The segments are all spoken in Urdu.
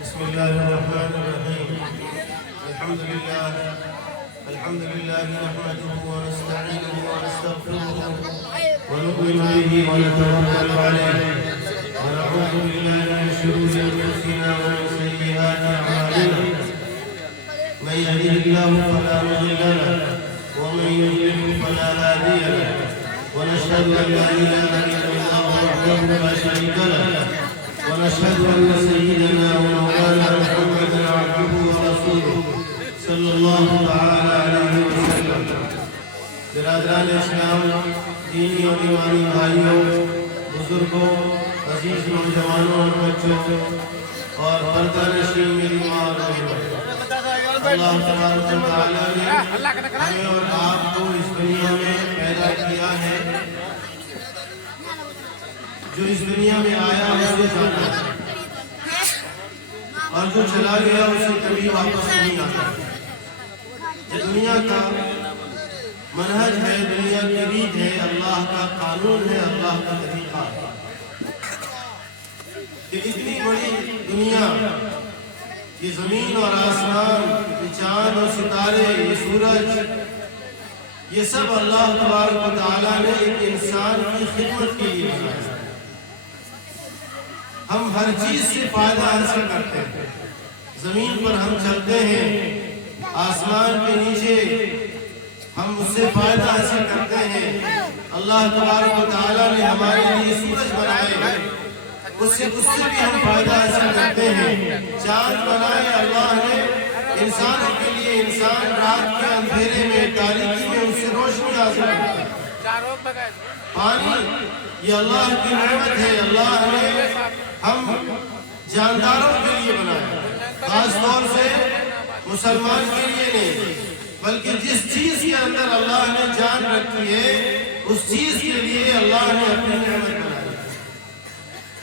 بسم الله الرحمن الرحيم. الحمد لله نحمده ونستعينه ونستغفره ونؤمن به ونتوكل عليه ونعوذ بالله من شرور انفسنا ومن سيئات اعمالنا. من يهده الله فلا مضل له ومن يضلل فلا هادي له ونشهد ان لا اله الا الله وحده لا شريك له ونشهد أن سيدنا ومولانا محمدا عبده ورسوله صلی اللہ تعالی علیہ وسلم. برادران اسلام، دینی اور ایمانی بھائیوں، بزرگوں، عزیز نوجوانوں اور بچوں اور پردہ نشین میری ماں اور بہنوں، اللہ تبارک و تعالی نے ہمیں اور آپ کو اس دنیا میں پیدا کیا ہے. جو اس دنیا میں آیا اسے جانا ہے اور جو چلا گیا اسے کبھی واپس نہیں آتا. یہ دنیا کا منہج ہے، دنیا کی ریت ہے، اللہ کا قانون ہے، اللہ کا طریقہ ہے کہ اتنی بڑی دنیا، یہ زمین اور آسمان، یہ چاند اور ستارے، یہ سورج، یہ سب اللہ تبارک و تعالیٰ نے ایک انسان کی خدمت کے لیے بنایا. ہم ہر چیز سے فائدہ حاصل کرتے ہیں. زمین پر ہم چلتے ہیں، آسمان کے نیچے ہم اس سے فائدہ حاصل کرتے ہیں. اللہ تبارک و تعالیٰ نے ہمارے لیے سورج بنائے، اس سے بھی ہم فائدہ حاصل کرتے ہیں. چاند بنائے اللہ نے انسانوں کے لیے، انسان رات کے اندھیرے میں، تاریکی میں اس سے روشنی حاصل کرتا ہے. پانی یہ اللہ کی نعمت ہے. اللہ نے ہم جانداروں کے لیے بنایا، خاص طور سے مسلمان کے لیے نہیں، بلکہ جس چیز کے اندر اللہ نے جان رکھی ہے اس چیز کے لیے اللہ نے اپنی نعمت بنائی.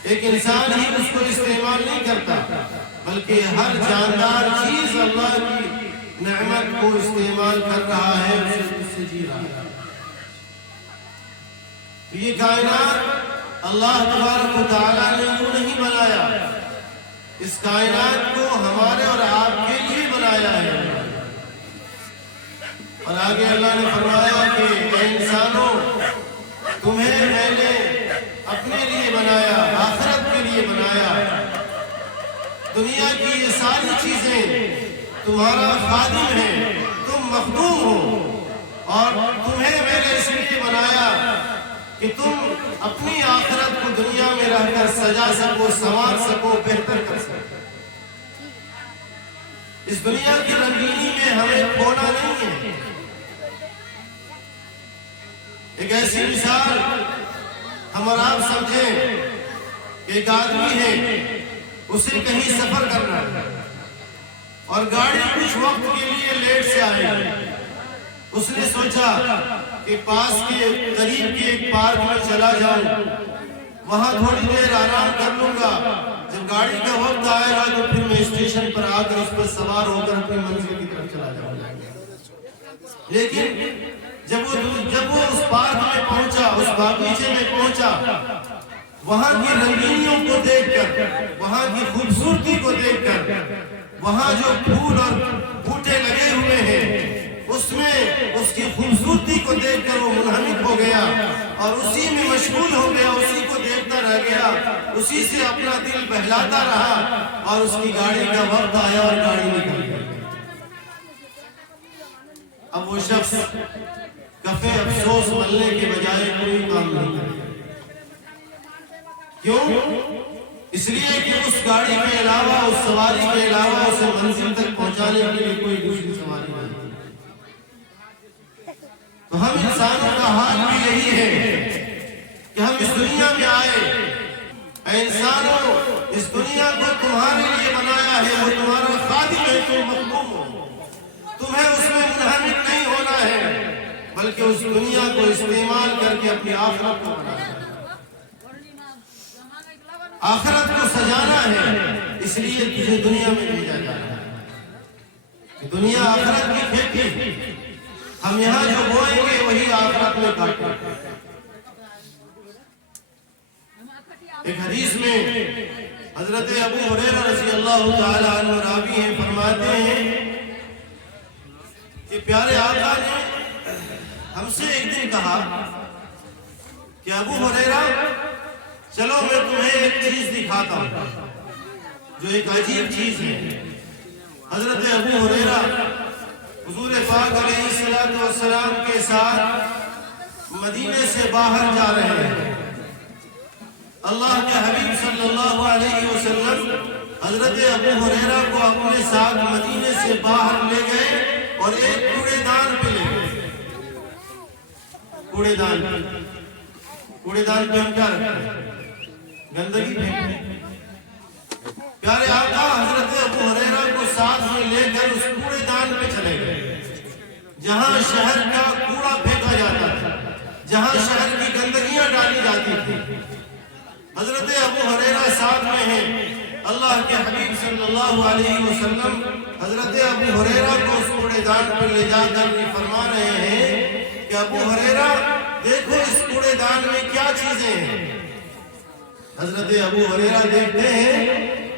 ایک انسان ہی اس کو استعمال نہیں کرتا، بلکہ ہر جاندار چیز اللہ کی نعمت کو استعمال کر رہا ہے، اس سے جی رہا ہے. تو یہ کائنات اللہ تبارک و تعالیٰ نے یوں نہیں بنایا، اس کائنات کو ہمارے اور آپ کے لیے بنایا ہے. اور آگے اللہ نے فرمایا کہ اے انسانوں، تمہیں میں نے اپنے لیے بنایا، آخرت کے لیے بنایا. دنیا کی یہ ساری چیزیں تمہارا خادم ہیں، تم مخدوم ہو، اور تمہیں میں نے اس لیے بنایا کہ تم اپنی آخرت کو دنیا میں رہ کر سجا سکو، سنوار سکو، بہتر کر سکو. اس دنیا کی رنگینی میں ہمیں کھونا نہیں ہے. ایک ایسی مثال ہم اور آپ سمجھیں کہ ایک آدمی ہے، اسے کہیں سفر کرنا ہے اور گاڑی کچھ وقت کے لیے لیٹ سے آئے. اس نے سوچا کہ پاس کے قریب کے ایک پارک میں چلا جاؤں، وہاں تھوڑی دیر آرام کر لوں گا، جب گاڑی کا وقت آئے گا تو پھر میں اسٹیشن پر آ کر اس پر سوار ہو کر اپنی منزل کی طرف چلا جاؤں گا. لیکن جب وہ اس پارک میں پہنچا، اس باغیچے میں پہنچا، وہاں کی رنگینیوں کو دیکھ کر، وہاں کی خوبصورتی کو دیکھ کر، وہاں جو پھول اور بوٹے لگے ہوئے ہیں اس میں اس کی خوبصورتی کو دیکھ کر وہ منہمک ہو گیا اور اسی میں مشغول ہو گیا، اسی کو دیکھتا رہ گیا، اسی سے اپنا دل بہلاتا رہا. اور اس کی گاڑی کا وقت آیا اور گاڑی نکل گئی. اب وہ شخص کفے افسوس ملنے کے بجائے کوئی کام نہیں کرے. کیوں؟ اس لیے کہ اس گاڑی کے علاوہ، اس سواری کے علاوہ اسے منزل تک پہنچانے کے لیے کوئی دوسری سواری نہیں. تو ہم انسانوں کا حال بھی یہی ہے کہ ہم اس دنیا میں آئے. اے انسانوں، اس دنیا کو تمہارے لیے بنایا ہے، وہ تمہارا خادم ہے، تم مخدوم ہو. تمہیں اس میں منہمک نہیں ہونا ہے، بلکہ اس دنیا کو استعمال کر کے اپنی آخرت کو بنانا ہے، آخرت کو سجانا ہے. اس لیے تجھے دنیا میں بھیجا جا رہا ہے. دنیا آخرت کی کھیتی، ہم یہاں جو بوئیں گے وہی آخرت میں کاٹیں گے. ایک حدیث میں حضرت ابو ہریرہ رضی اللہ تعالی عنہ راوی ہیں، فرماتے ہیں کہ پیارے آقا نے ہم سے ایک دن کہا کہ ابو ہریرہ چلو میں تمہیں ایک چیز دکھاتا ہوں جو ایک عجیب چیز ہے۔ حضرت ابو ہریرہ حضور پاک علیہ السلام کے ساتھ مدینے سے باہر جا رہے ہیں۔ اللہ کے حبیب صلی اللہ علیہ وسلم حضرت ابو ہریرہ کو اپنے ساتھ مدینے سے باہر لے گئے اور ایک کوڑے دان پہ لے گئے۔ کوڑے دان پہ ہم کیا رکھتے ہیں؟ گندگی پھینکتے۔ پیارے آقا حضرت ابو ہریرہ کو ساتھ میں لے کر اس کوڑے دان پہ چلے گئے جہاں شہر کا کوڑا پھینکا جاتا تھا، جہاں شہر کی گندگیاں ڈالی جاتی تھی۔ حضرت ابو ہریرہ ساتھ میں ہیں۔ اللہ کے حبیب صلی اللہ علیہ وسلم حضرت ابو ہریرہ کو اس کوڑے دان پر لے جا کر یہ فرما رہے ہیں کہ ابو ہریرہ دیکھو اس کوڑے دان میں کیا چیزیں ہیں۔ حضرت ابو ہریرہ دیکھتے ہیں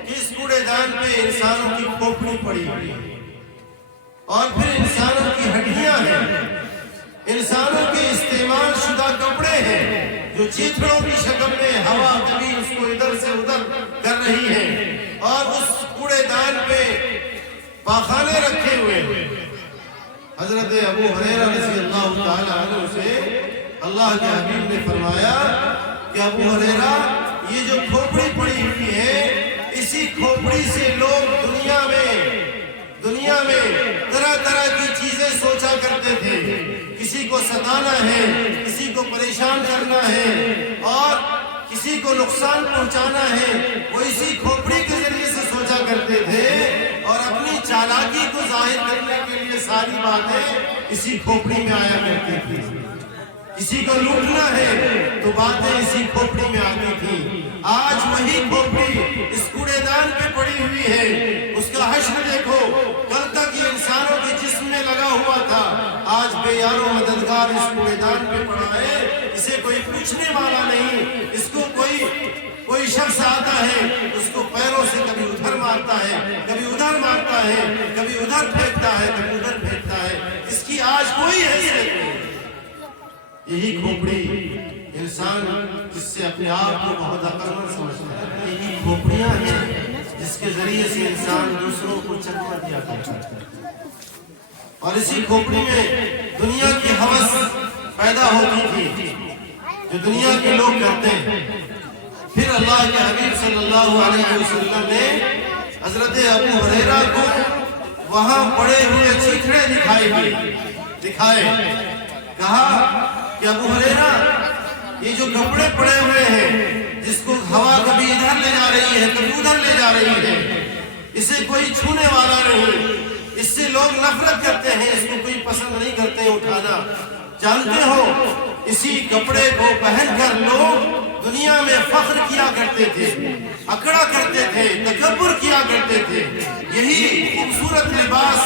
کہ اس کوڑے دان پہ انسانوں کی کھوپڑی پڑی ہوئی ہے اور پھر انسانوں کی ہڈیاں ہیں، انسانوں کے استعمال شدہ کپڑے ہیں جو چیتڑوں کی شکل میں ہوا کبھی اس کو ادھر سے ادھر کر رہی ہے، اور اس کوڑے دان پہ پاخانے رکھے ہوئے ہیں۔ حضرت ابو ہریرہ رضی اللہ تعالی عنہ سے اللہ کے حبیب نے فرمایا کہ ابو ہریرہ یہ جو کھوپڑی پڑی ہوئی ہے، اسی کھوپڑی سے لوگ دنیا میں طرح طرح کی چیزیں سوچا کرتے تھے۔ کسی کو ستانا ہے، کسی کو پریشان کرنا ہے اور کسی کو نقصان پہنچانا ہے، وہ اسی کھوپڑی کے ذریعے سے سوچا کرتے تھے اور اپنی چالاکی کو ظاہر کرنے کے لیے ساری باتیں اسی کھوپڑی میں آیا کرتی تھی۔ کسی کو لوٹنا ہے تو باتیں اسی کھوپڑی میں آتی تھی۔ آج وہی کھوپڑی اس کوڑے دان پہ پڑی ہوئی ہے، اس کا حشر دیکھو، کل تک یہ انسانوں کے جسم میں لگا ہوا تھا، آج بے یار و مددگار اس کوڑے دان پہ پڑا ہے، اسے کوئی پوچھنے والا نہیں۔ اس کو کوئی شخص آتا ہے، اس کو پیروں سے کبھی ادھر مارتا ہے، کبھی ادھر مارتا ہے، کبھی ادھر پھینکتا ہے، کبھی ادھر پھینکتا ہے، اس کی آج کوئی حیثیت نہیں۔ یہی کھوپڑی انسان جس سے اپنے آپ کو بہت عقلمند سمجھتا ہے، یہی کھوپڑیاں ہیں جس کے ذریعے سے انسان دوسروں کو چکما دیا کرتا ہے، اور اسی کھوپڑی میں دنیا کی ہوس پیدا ہوتی تھی جو دنیا کے لوگ کرتے ہیں۔ پھر اللہ کے حبیب صلی اللہ علیہ وسلم نے حضرت ابو ہریرہ کو وہاں پڑے ہوئے چیتڑے دکھائے، کہا کہ ابو ہریرہ یہ جو کپڑے پڑے ہوئے ہیں، جس کو ہوا کبھی ادھر لے جا رہی ہے، کبھی ادھر لے جا رہی ہے، اسے کوئی چھونے والا نہیں، اس سے لوگ نفرت کرتے ہیں، اس کو کوئی پسند نہیں کرتے ہیں اٹھانا۔ جانتے ہو اسی کپڑے کو پہن کر لوگ دنیا میں فخر کیا کرتے تھے، اکڑا کرتے تھے، تکبر کیا کرتے تھے۔ یہی خوبصورت لباس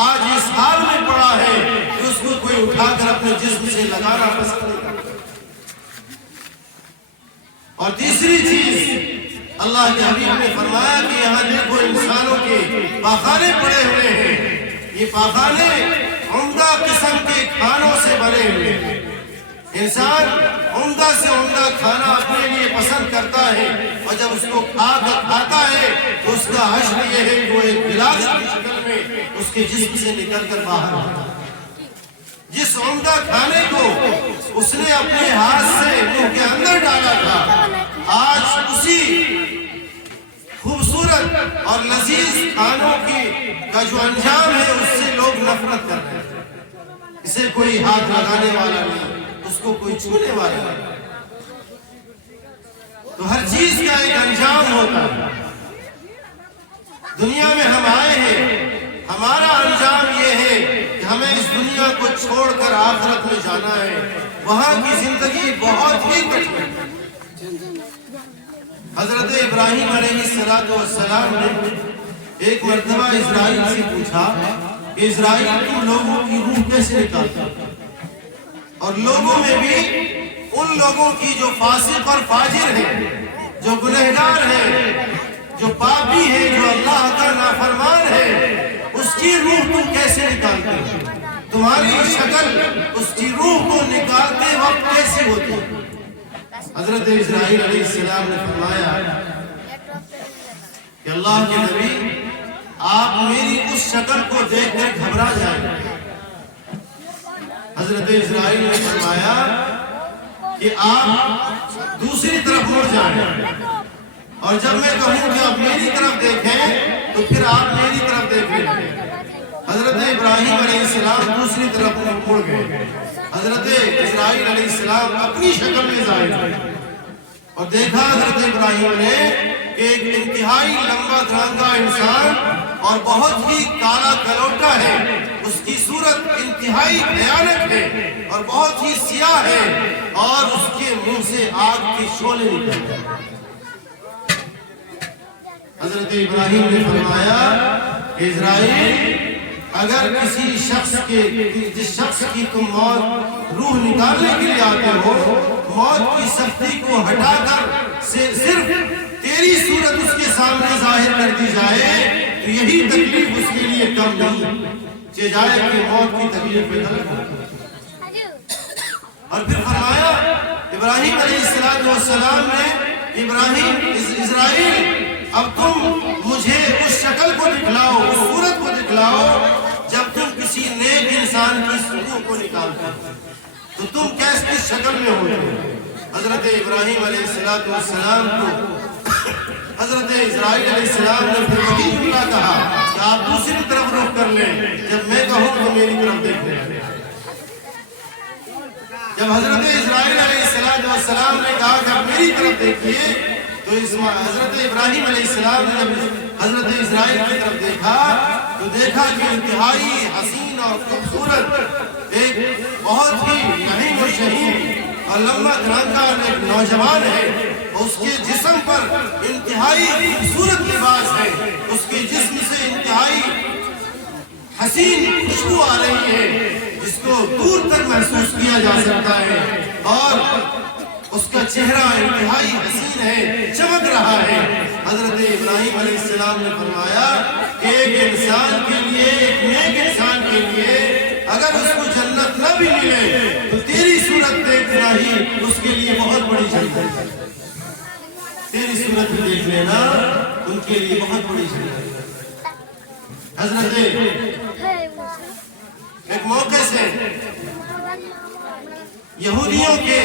آج اس حال میں پڑا ہے کہ اس کو کوئی اٹھا کر اپنے جسم سے لگانا پسند نہیں کرتا۔ اور تیسری چیز اللہ کے حبیب نے فرمایا کہ یہاں دیکھو انسانوں کے پاخانے پڑے ہوئے ہیں، یہ پاخانے عمدہ قسم کے کھانوں سے بنے ہوئے ہیں۔ انسان عمدہ سے عمدہ کھانا اپنے لیے پسند کرتا ہے، اور جب اس کو کھاتا ہے تو اس کا حشر یہ ہے کہ وہ ایک گلاس کی شکل میں اس کے جسم سے نکل کر باہر آتا ہے۔ جس عمدہ کھانے کو اس نے اپنے ہاتھ سے منہ کے اندر ڈالا تھا، آج اسی خوبصورت اور لذیذ کھانوں کا جو انجام ہے اس سے لوگ نفرت کرتے ہیں۔ اسے کوئی ہاتھ لگانے والا نہیں، اس کو کوئی چھونے والا نہیں۔ تو ہر چیز کا ایک انجام ہوتا ہے۔ دنیا میں ہم آئے ہیں، ہمارا انجام یہ ہے کہ ہمیں اس دنیا کو چھوڑ کر آخرت میں جانا ہے، وہاں کی زندگی بہت ہی کٹھن ہے۔ حضرت ابراہیم علیہ السلام نے ایک مرتبہ اسرائیل سے پوچھا کہ اسرائیل تم لوگوں کی روح کیسے نکالتا؟ اور لوگوں میں بھی ان لوگوں کی جو فاسق اور فاجر ہیں، جو گنہگار ہیں، جو پاپی ہے، جو اللہ کا نافرمان ہے، اس کی روح تم کیسے نکالتے ہو؟ تمہاری شکل اس کی روح کو نکالتے وقت کیسی ہوتی ہے؟ حضرت اسرائیل علیہ السلام نے فرمایا کہ اللہ کے نبی، آپ میری اس شکل کو دیکھ کر گھبرا جائیں۔ حضرت اسرائیل نے فرمایا کہ آپ دوسری طرف مڑ جائیں، اور جب میں کہوں کہ آپ میری طرف دیکھیں تو پھر آپ میری طرف دیکھیں۔ حضرت ابراہیم علیہ السلام دوسری طرف مڑ گئے، حضرت اسرائیل علیہ السلام اپنی شکل میں ظاہر ہوئے، اور دیکھا حضرت ابراہیم نے کہ ایک انتہائی لمبا دھرانگا انسان اور بہت ہی کالا کلوٹا ہے، اس کی صورت انتہائی بھیانک ہے اور بہت ہی سیاہ ہے، اور اس کے منہ سے آگ کی شعلے نکلتے ہیں۔ حضرت ابراہیم نے فرمایا کہ اسرائیل، اگر کسی شخص جس شخص کی تم موت روح نکالنے کے لیے آتے ہو، موت کی سختی کو ہٹا کر صرف تیری صورت اس کے سامنے ظاہر کر دی جائے تو یہی تکلیف اس کے لیے کم نہیں جائے کہ موت کی تکلیف میں غلط ہو۔ اور پھر فرمایا ابراہیم علیہ السلام نے، اسرائیل، اب تم مجھے اس شکل کو دکھلاؤ، اس صورت کو دکھلاؤ جب تم کسی نیک انسان کی روح کو نکالتے ہو تو تم کس شکل میں ہوتے ہو؟ حضرت ابراہیم علیہ السلام کو حضرت اسرائیل علیہ السلام نے پھر وہی جملہ کہا کہ آپ دوسری طرف رخ کر لیں، جب میں کہوں تو میری طرف دیکھ لیں۔ جب حضرت اسرائیل علیہ السلام نے کہا کہ آپ میری طرف دیکھیے تو حضرت ابراہیم علیہ السلام نے جب حضرت اسرائیل کی طرف دیکھا تو دیکھا کہ انتہائی حسین اور خوبصورت ایک بہت ہی نعیم و شہین اور لمبا دھرانگا ایک نوجوان ہے، اس کے جسم پر انتہائی خوبصورت لباس ہے، اس کے جسم سے انتہائی حسین خوشبو آ رہی ہے جس کو دور تک محسوس کیا جا سکتا ہے، اور اس کا چہرہ انتہائی حسین ہے، چمک رہا ہے۔ حضرت ابراہیم علیہ السلام نے فرمایا کہ ایک انسان کے لیے، ایک نیک انسان کے لیے اگر اس کو جنت نہ بھی ملے تو تیری صورت دیکھنا ہی اس کے لیے بہت بڑی جنت ہے۔ تیری صورت دیکھ لینا ان کے لیے بہت بڑی جنت ہے۔ حضرت ایک موقع سے یہودیوں کے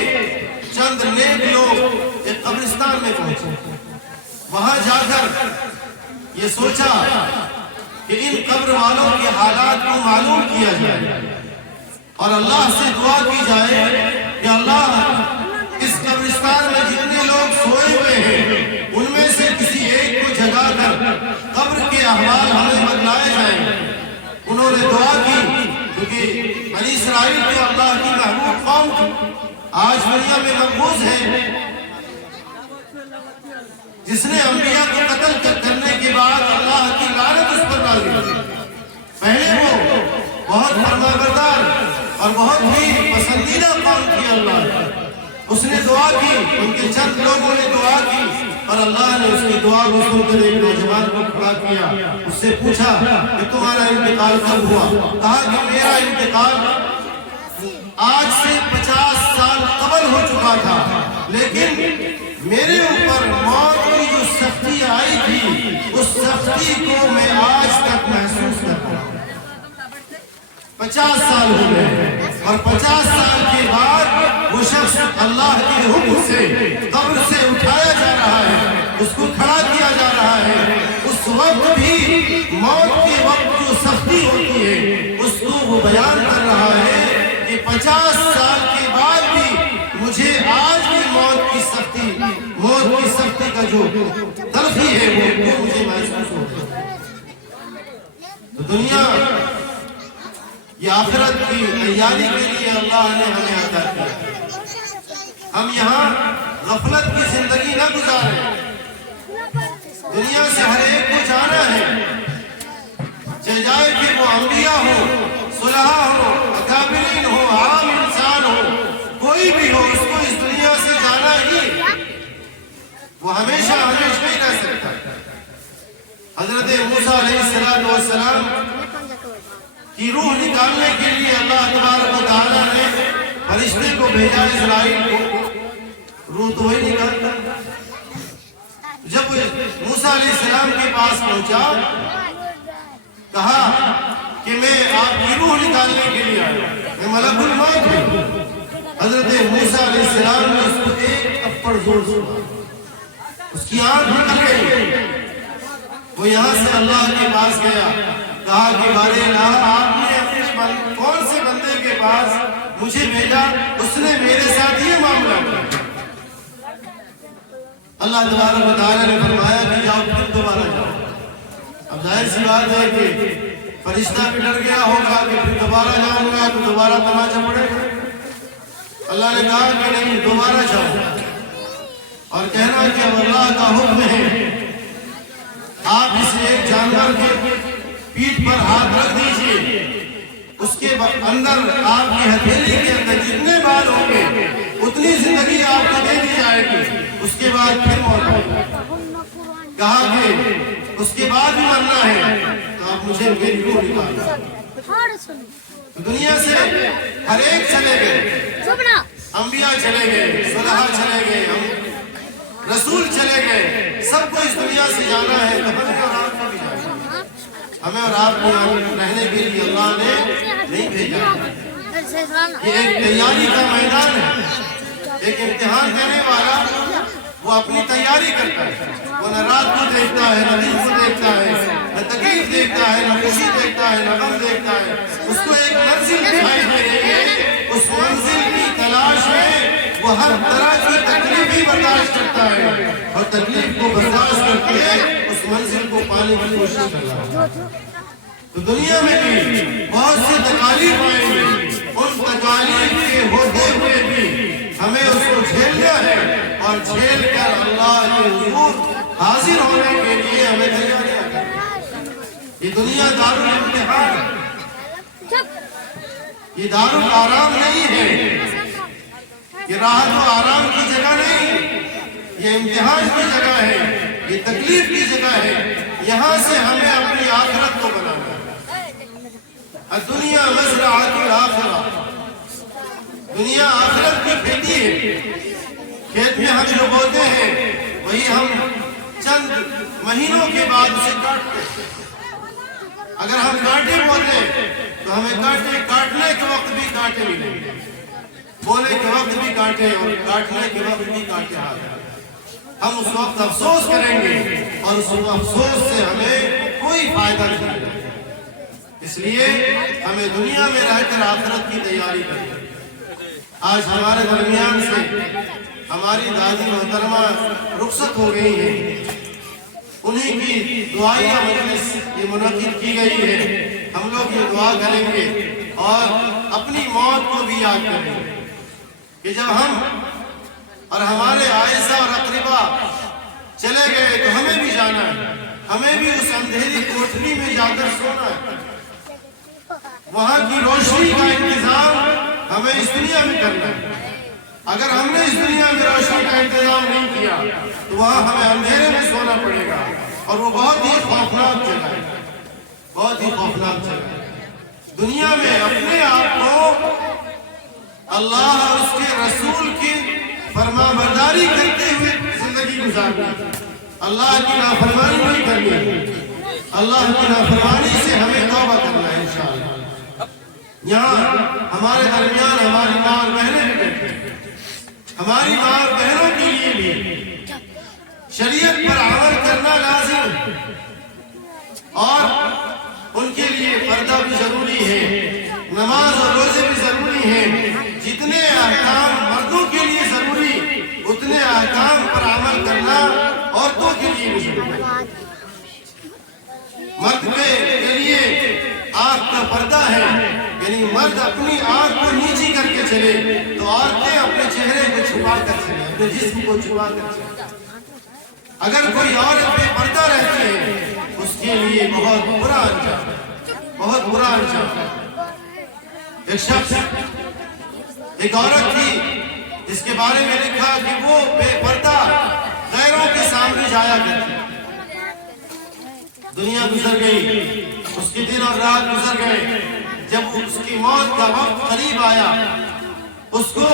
چند نیک لوگ ایک قبرستان میں پہنچے، وہاں جا کر یہ سوچا کہ ان قبر والوں کے حالات کو معلوم کیا جائے اور اللہ سے دعا کی جائے کہ اللہ، اس قبرستان میں جتنے لوگ سوئے ہوئے ہیں ان میں سے کسی ایک کو جگا کر قبر کے احوال ہمیں بتلائے جائیں۔ انہوں نے دعا کی کیونکہ بنی اسرائیل تو اللہ کی محبوب قوم تھی، آج دنیا میں مقبوض ہے، جس نے انبیاء کو قتل کرنے کے بعد اللہ کی لعنت اس پر نازل ہوئی۔ پہلے وہ بہت فرمانبردار اور بہت ہی پسندیدہ قوم تھی اللہ، اس نے دعا کی، ان کے چند لوگوں نے دعا کی اور اللہ نے اس کی دعا کو سن کر ایک نوجوان کو کھڑا کیا، اس سے پوچھا کہ تمہارا انتقال کب ہوا؟ کہا کہ میرا انتقال آج سے 50 سال قبل ہو چکا تھا، لیکن میرے اوپر موت کی جو سختی آئی تھی اس سختی کو میں آج تک محسوس کرتا ہوں۔ 50 سال ہو گئے اور 50 سال کے بعد وہ شخص اللہ کے حکم سے قبر سے اٹھایا جا رہا ہے، اس کو کھڑا کیا جا رہا ہے۔ اس وقت بھی موت کے وقت جو سختی ہوتی ہے اس کو وہ بیان کر رہا ہے کہ 50 سال کے بعد بھی مجھے آج بھی موت کی سختی کا جو تلخی ہے وہ مجھے محسوس ہوتا ہے۔ تو دنیا یہ آخرت کی تیاری کے لیے اللہ نے ہمیں عطا کیا، ہم یہاں غفلت کی زندگی نہ گزاریں۔ دنیا سے ہر ایک کو جانا ہے، چاہے کہ وہ انبیاء ہو، صلحاء ہو، اکابرین ہو، عام انسان ہو، کوئی بھی ہو، اس کو اس دنیا سے جانا ہی، وہ ہمیشہ ہی رہ سکتا ہے۔ حضرت موسیٰ علیہ السلام کی روح نکالنے کے لیے اللہ تبارک و تعالیٰ نے فرشتے کو بھیجا اسرائیل کو، روح تو وہی نکالتا۔ جب موسیٰ علیہ السلام کے پاس پہنچا، کہا کہ میں آپ کی روح نکالنے کے لیے آیا، میں ملک الموت ہوں۔ حضرت موسیٰ علیہ السلام نے اس کو ایک تھپڑ زور سے مارا، اس کی آنکھ نکل گئی۔ وہ یہاں سے اللہ کے پاس گیا، کہا کہ بارے اللہ، آپ نے اپنے کون سے بندے کے پاس مجھے بھیجا، اس نے میرے ساتھ یہ معاملہ کیا۔ اللہ تبارک و تعالیٰ نے فرمایا کہ جاؤ، پھر دوبارہ جاؤ۔ اب ظاہر سی بات ہے کہ فرشتہ بھی ڈر گیا ہوگا کہ پھر دوبارہ جاؤں گا تو دوبارہ تماچا پڑے گا۔ اللہ نے کہا کہ نہیں، دوبارہ جاؤ اور کہنا کہ اللہ کا حکم ہے، آپ اس ایک جانور کے پیٹھ پر ہاتھ رکھ دیجئے، اس کے اندر آپ کی ہتھیلی کے اندر جتنے بال ہوں گے اتنی زندگی آپ کو دے دی جائے گی، اس کے بعد پھر موت ہوگی۔ کہا کہ اس کے بعد بھی مرنا ہے تو آپ مجھے میری روح نکالو۔ دنیا سے ہر ایک چلے گئے، انبیاء چلے گئے، صلحاء چلے گئے، رسول چلے گئے، سب کو اس دنیا سے جانا ہے، تو ہمیں اور آپ کو بھی جانا ہے۔ ہمیں اور آپ کو رہنے کے لیے اللہ نے نہیں بھیجا۔ یہ ایک تیاری کا میدان ہے، ایک امتحان دینے والا وہ اپنی تیاری کرتا ہے، وہ نہ رات کو دیکھتا ہے، نہ دن کو دیکھتا ہے، نہ تکلیف دیکھتا ہے، نہ خوشی دیکھتا ہے، نہ غم دیکھتا ہے۔ اس کو ایک منزل دکھائی دے رہی ہے، اس منزل کی تلاش میں وہ ہر طرح کی تکلیف ہی برداشت کرتا ہے، اور تکلیف کو برداشت کر کے اس منزل کو پانے کی کوشش کرتا ہے۔ تو دنیا میں بھی بہت سی تکالیف آئیں گی، ان تکالیف کے ہوتے ہوئے بھی ہمیں اس کو جھیلنا ہے، اور جھیل کر اللہ کے حضور حاضر ہونے کے لیے ہمیں تیاریاں کریں۔ یہ دنیا دارالامتحان ہے، یہ دارالآرام نہیں ہے، یہ راحت و آرام کی جگہ نہیں، یہ امتحان کی جگہ ہے، یہ تکلیف کی جگہ ہے۔ یہاں سے ہمیں اپنی آخرت کو بنانا ہے۔ الدنیا مزرعۃ الآخرہ، دنیا آخرت کی کھیتی ہے۔ کھیت میں ہم جو بوتے ہیں وہی ہم چند مہینوں کے بعد اسے کاٹتے ہیں۔ اگر ہم کانٹے بوتے تو ہمیں کاٹنے کے وقت بھی کانٹے ملیں گے، بونے کے وقت بھی کانٹے اور کاٹنے کے وقت بھی کانٹے آ جائیں۔ ہم اس وقت افسوس کریں گے اور اس افسوس سے ہمیں کوئی فائدہ نہیں ہے۔ اس لیے ہمیں دنیا میں رہ کر آخرت کی تیاری کریں۔ آج ہمارے درمیان سے ہماری دادی محترمہ رخصت ہو گئی ہیں، انہیں کی دعائیہ مجلس یہ منعقد کی گئی ہے۔ ہم لوگ یہ دعا کریں گے اور اپنی موت کو بھی یاد کریں گے کہ جب ہم اور ہمارے آئزہ اور اقربا چلے گئے تو ہمیں بھی جانا ہے، ہمیں بھی اس اندھیری کوٹھری میں جا کر سونا ہے۔ وہاں کی روشنی کا انتظام ہمیں اس دنیا میں کرنا ہے۔ اگر ہم نے اس دنیا میں روشنی کا انتظام نہیں کیا تو وہاں ہمیں اندھیرے میں سونا پڑے گا، اور وہ بہت ہی خوفناک جگہ ہے، بہت ہی خوفناک جگہ ہے۔ دنیا میں اپنے آپ کو اللہ اور اس کے رسول کی فرما برداری کرتے ہوئے زندگی گزارنی، اللہ کی نافرمانی نہیں کرنی۔ اللہ کی نافرمانی سے ہمیں توبہ کرنا ہے انشاءاللہ۔ یہاں ہمارے درمیان ہماری ماں اور بہنیں بھی بیٹھے ہیں۔ ہماری ماں اور بہنوں کے لیے بھی شریعت پر عمل کرنا لازم ہے، اور ان کے لیے پردہ بھی ضروری ہے، نماز اور روزے بھی ضروری ہیں۔ جتنے احکام مردوں کے لیے ضروری، اتنے احکام پر عمل کرنا عورتوں کے لیے بھی ضروری ہے۔ مرد کے لیے آنکھ کا پردہ ہے، یعنی مرد اپنی آنکھ کو نیچی کر کے چلے تو عورتیں اپنے چہرے کو چھپا کر چلے، اپنے جسم کو چھپا کر چلے۔ اگر کوئی عورت بے پردہ رہتی ہے اس کے لیے بہت برا انجام، بہت برا انجام۔ ایک شخص، ایک عورت تھی جس کے بارے میں لکھا کہ وہ بے پردہ غیروں کے سامنے جایا کرتی، دنیا گزر گئی، اس کے دن اور رات گزر گئے۔ جب اس کی موت کا وقت قریب آیا، اس کو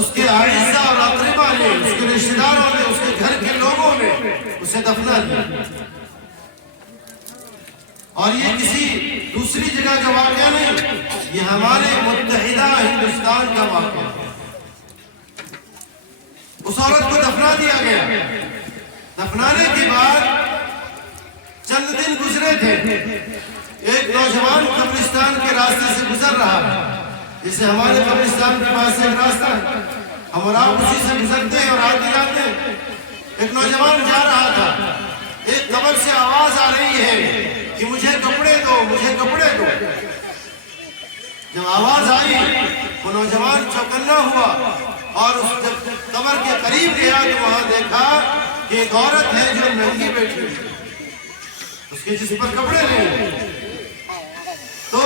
اس کے اعزا اور اقربا نے، اس کے رشتہ داروں نے، اس کے گھر کے لوگوں نے اسے دفنا دیا۔ اور یہ کسی دوسری جگہ کا واقعہ نہیں، یہ ہمارے متحدہ ہندوستان کا واقعہ ہے۔ اس عورت کو دفنا دیا گیا۔ دفنانے کے بعد چند دن گزرے تھے، ایک نوجوان قبرستان کے راستے سے گزر رہا ہے، جسے ہمارے قبرستان کے پاس سے ایک راستہ ہے، ہم اور آپ اسی سے گزرتے ہیں اور آتے جاتے ہیں۔ ایک نوجوان جا رہا تھا، ایک قبر سے آواز آ رہی ہے کہ مجھے کپڑے دو، مجھے کپڑے دو۔ جب آواز آئی وہ نوجوان چوکنا ہوا اور اس جب قبر کے قریب گیا تو وہاں دیکھا کہ ایک عورت ہے جو ننگی بیٹھی ہے، اس کے جسم پر کپڑے نہیں۔ تو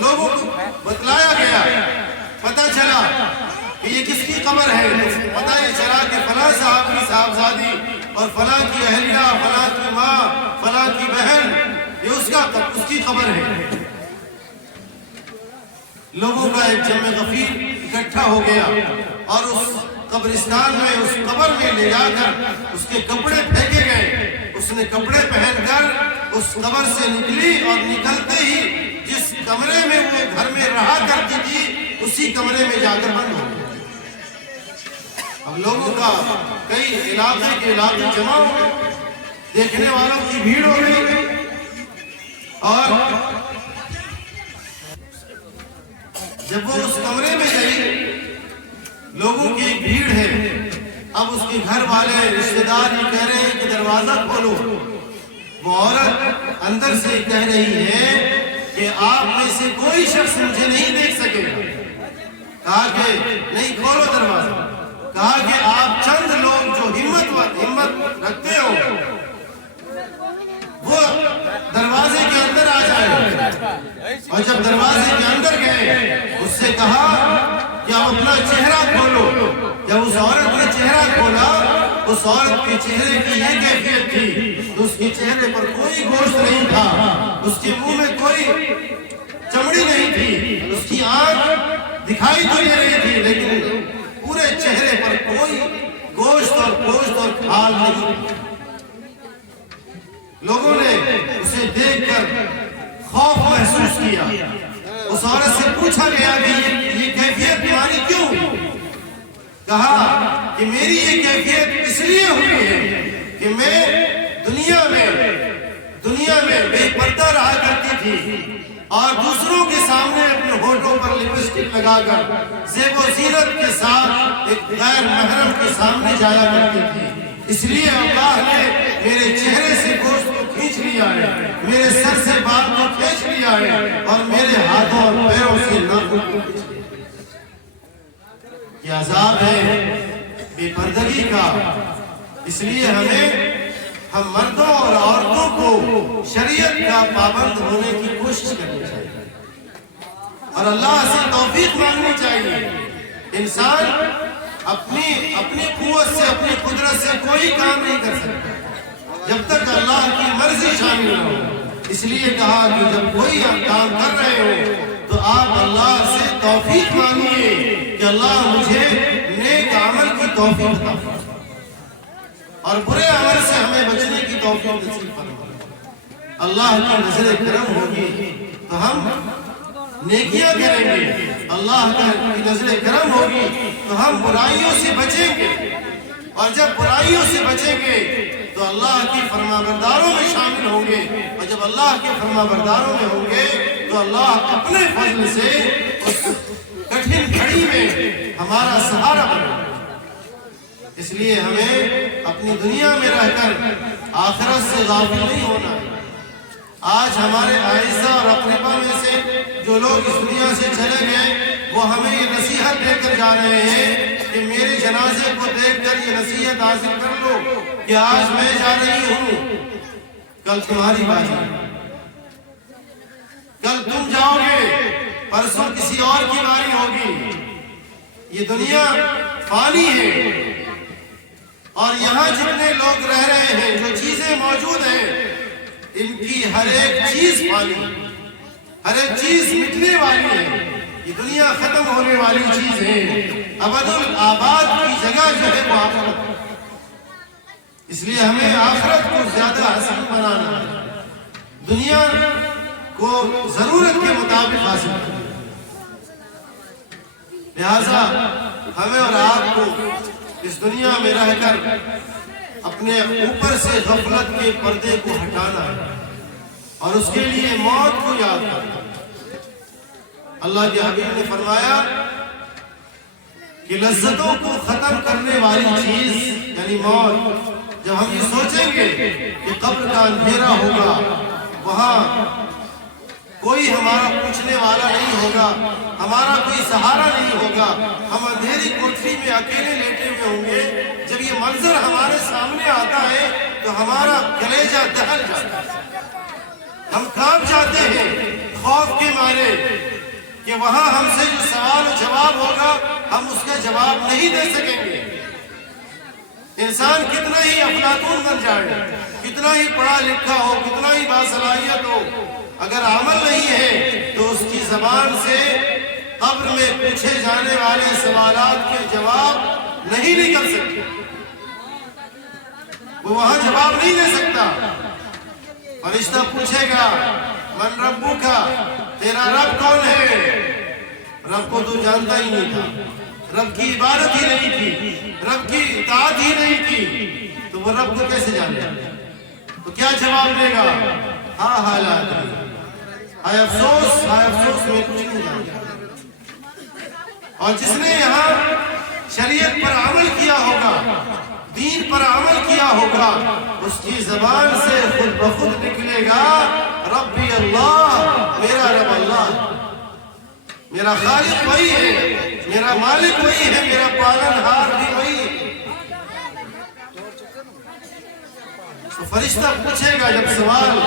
لوگوں کو بتلایا گیا، پتہ چلا کہ یہ کس کی قبر ہے۔ پتہ یہ چلا کہ فلاں صاحب کی صاحبزادی اور فلاں کی اہلیہ، فلاں کی ماں، فلاں کی بہن، یہ اس کی قبر ہے۔ لوگوں کا ایک جمع غفیر اکٹھا ہو گیا اور اس قبرستان میں، اس قبر میں لے جا کر اس کے کپڑے پھینکے گئے۔ اس نے کپڑے پہن کر اس قبر سے نکلی اور نکلتے ہی جس کمرے میں وہ گھر میں رہا کرتی تھی اسی کمرے میں جا کر بند ہو گئی۔ اب لوگوں کا کئی علاقے کے علاقے جمع ہو گئے، دیکھنے والوں کی بھیڑ ہو گئی، اور جب وہ اس کمرے میں گئی، لوگوں کی ایک بھیڑ ہے۔ اب اس کے گھر والے رشتہ دار یہ کہہ رہے ہیں کہ دروازہ کھولو۔ وہ عورت اندر سے کہہ رہی ہے کہ آپ میں سے کوئی شخص مجھے نہیں دیکھ سکے گا۔ کہا کہ نہیں، کھولو دروازہ۔ کہا کہ آپ چند لوگ جو ہمت رکھتے ہو وہ دروازے کے اندر آ جائے۔ اور جب دروازے کے اندر گئے اس سے کہا کہ آپ اپنا چہرہ کھولو۔ جب اس عورت نے چہرہ کھولا، اس عورت کے چہرے کی یہ کیفیت تھی، اس کے چہرے پر کوئی گوشت نہیں تھا، اس کے منہ میں کوئی چمڑی نہیں تھی، اس کی آنکھ دکھائی تو دے رہی تھی لیکن پورے چہرے پر کوئی گوشت اور کھال نہیں۔ لوگوں نے اسے دیکھ کر خوف محسوس کیا۔ اس عورت سے پوچھا گیا کہ یہ کیفیت تمہاری کیوں؟ کہا کہ میری یہ کیفیت اس لیے ہوئی ہے کہ میں دنیا میں بے پردہ رہا کرتی تھی اور دوسروں کے سامنے اپنے ہونٹوں پر لپسٹک لگا کر زیب و زینت کے ساتھ ایک غیر محرم کے سامنے جایا کرتی تھی۔ اس لیے اللہ نے میرے چہرے سے گوشت کو کھینچ لیا ہے، میرے سر سے بال کو کھینچ لیا ہے اور میرے ہاتھوں اور پیروں سے ناخن کو کھینچ لیا۔ یہ عذاب ہے بے پردگی کا۔ اس لیے ہم مردوں اور عورتوں کو شریعت کا پابند ہونے کی کوشش کرنی چاہیے اور اللہ سے توفیق مانگنی چاہیے۔ انسان اپنی قوت سے، اپنی قدرت سے کوئی کام نہیں کر سکتا جب تک اللہ کی مرضی شامل نہ ہو۔ اس لیے کہا کہ جب کوئی کام کر رہے ہو تو آپ اللہ سے توفیق مانگیے کہ اللہ مجھے نیک عمل کی توفیق عطا فرمائے اور برے عمل سے ہمیں بچنے کی توفیق نصیب فرمائے۔ اللہ کی نظر کرم ہوگی تو ہم نیکیاں کریں گے، اللہ کی نظر کرم ہوگی تو ہم برائیوں سے بچیں گے، اور جب برائیوں سے بچیں گے تو اللہ کی فرمانبرداروں میں شامل ہوں گے، اور جب اللہ کے فرمانبرداروں میں ہوں گے تو اللہ اپنے فضل سے اس کٹھن گھڑی میں ہمارا سہارا بنے۔ اس لیے ہمیں اپنی دنیا میں رہ کر آخرت سے غافل نہیں ہونا ہے۔ آج ہمارے اعزا اور اقربا میں سے جو لوگ اس دنیا سے چلے گئے وہ ہمیں یہ نصیحت دے کر جا رہے ہیں کہ میرے جنازے کو دیکھ کر یہ نصیحت حاصل کر لو کہ آج میں جا رہی ہوں، کل تمہاری باری، کل تم جاؤ گے، پرسوں کسی اور کی باری ہوگی۔ یہ دنیا فانی ہے اور یہاں جتنے لوگ رہ رہے ہیں، جو چیزیں موجود ہیں ان کی ہر ایک چیز فانی، ہر ایک چیز مٹنے والی ہے، یہ دنیا ختم ہونے والی چیز ہے، ابد الآباد کی جگہ جو ہے وہ آخرت۔ اس لیے ہمیں آخرت کو زیادہ حاصل بنانا ہے، دنیا کو ضرورت کے مطابق حاصل کرنا، لہذا ہمیں اور آپ کو اس دنیا میں رہ کر اپنے اوپر سے غفلت کے پردے کو ہٹانا ہے اور اس کے لیے موت کو یاد کرنا۔ اللہ کے حبیب نے فرمایا کہ لذتوں کو ختم کرنے والی چیز یعنی موت، جب ہم یہ سوچیں گے کہ قبر کا اندھیرا ہوگا، وہاں کوئی ہمارا پوچھنے والا نہیں ہوگا، ہمارا کوئی سہارا نہیں ہوگا، ہم اندھیری کوٹری میں اکیلے لیٹے ہوئے ہوں گے، جب یہ منظر ہمارے سامنے آتا ہے تو ہمارا کلیجہ دہل جاتا ہے، ہم کانپ جاتے ہیں خوف کے مارے کہ وہاں ہم سے جو سوال و جواب ہوگا ہم اس کا جواب نہیں دے سکیں گے۔ انسان کتنا ہی افلاطون بن جائے، کتنا ہی پڑھا لکھا ہو، کتنا ہی باصلاحیت ہو، اگر عمل نہیں ہے تو اس کی زبان سے قبر میں پوچھے جانے والے سوالات کے جواب نہیں نکل سکتے، وہ وہاں جواب نہیں دے سکتا۔ فرشتہ پوچھے گا من ربک، تیرا رب کون ہے؟ رب کو تو جانتا ہی نہیں تھا، رب کی عبادت ہی نہیں تھی، رب کی اطاعت ہی نہیں تھی، تو وہ رب کو کیسے جانے؟ تو کیا جواب دے گا؟ ہاں حالات، ہائے افسوس، ہائے افسوس، میں کچھ نہیں جانتا۔ اور جس نے یہاں شریعت پر عمل کیا ہوگا، دین پر عمل کیا ہوگا، اس کی زبان سے خود بخود نکلے گا ربی اللہ، میرا رب اللہ، میرا خالق وہی ہے، میرا مالک وہی ہے، میرا پالن ہار بھی وہی ہے۔ تو فرشتہ پوچھے گا جب سوال،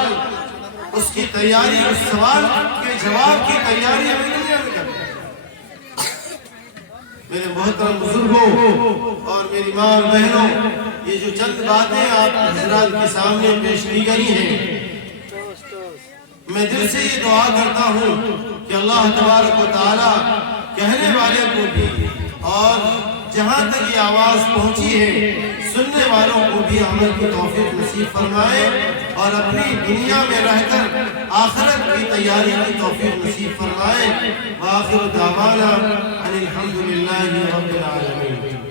اس کی تیاری، اس سوال کے جواب کی تیاری ہمیں دنیا میں کرنا ہے۔ میرے محترم بزرگوں اور میری ماں اور بہنوں، یہ جو چند باتیں آپ حضرات کے سامنے پیش کی گئی ہیں، میں دل سے یہ دعا کرتا ہوں کہ اللہ تبارک و تعالی کہنے والے کو بھی اور جہاں تک یہ آواز پہنچی ہے سننے والوں کو بھی عمل کی توفیق نصیب فرمائے اور اپنی دنیا میں رہ کر آخرت کی تیاری کی توفیق نصیب فرمائے۔ وآخر دعوانا ان الحمدللہ رب العالمین۔